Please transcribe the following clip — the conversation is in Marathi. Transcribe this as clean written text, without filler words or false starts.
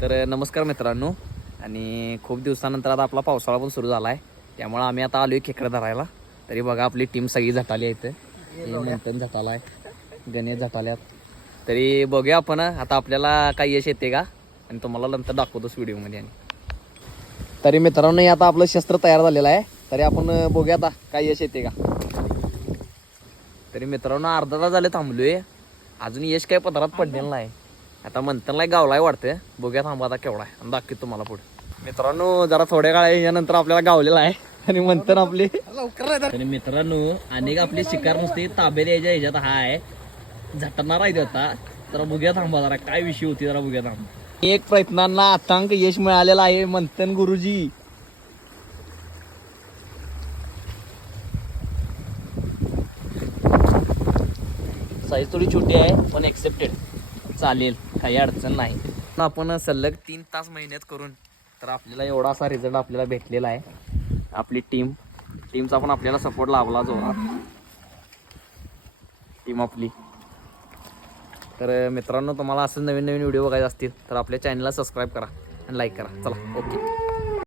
तर नमस्कार मित्रांनो. आणि खूप दिवसानंतर आता आपला पावसाळा पण सुरू झाला आहे, त्यामुळे आम्ही आता आलो आहे खेकडे धरायला. तरी बघा आपली टीम सगळी झटाली आहे इथं. मंथन झटाला आहे, गणेश झटाल्यात. तरी बघूया आपण आता आपल्याला काय यश येते का, आणि तुम्हाला नंतर दाखवतोच व्हिडिओमध्ये. आणि तरी मित्रांनो आता आपलं शस्त्र तयार झालेलं आहे, तरी आपण बघूया आता काय यश येते का. तरी मित्रांनो अर्धा तास झाले थांबलोय, अजून यश काय पदरात पडलेलं नाही. आता मंथनला गावलाय वाटतं, बघूया थांबा आता केवढा आहे आणि दाखवतो तुम्हाला पुढे. मित्रांनो जरा थोड्या काळानंतर आपल्याला गावलेला आहे आणि मंथन आपली तरी मित्रांनो अनेक आपली शिकार नुसते ताब्यात यायच्या ह्याच्यात हाय झटणार आहे आता. जरा बघूया थांबा जरा काय विषय होती, जरा बघूया थांबा. एक प्रयत्नांना अथांग यश मिळालेलं आहे मंथन गुरुजी. साईज थोडी छोटी आहे पण एक्सेप्टेड, चालेल, काही अडचण नाही. आपण सलग 3 तास मेहनत करून तर आपल्याला एवढा असा रिझल्ट आपल्याला भेटलेला आहे. आपली टीमचा पण आपल्याला सपोर्ट लाभला जोरात, टीम आपली. तर मित्रांनो तुम्हाला असं नवीन नवीन व्हिडिओ बघायचे असतील तर आपल्या चॅनलला सबस्क्राईब करा आणि लाईक करा. चला ओके.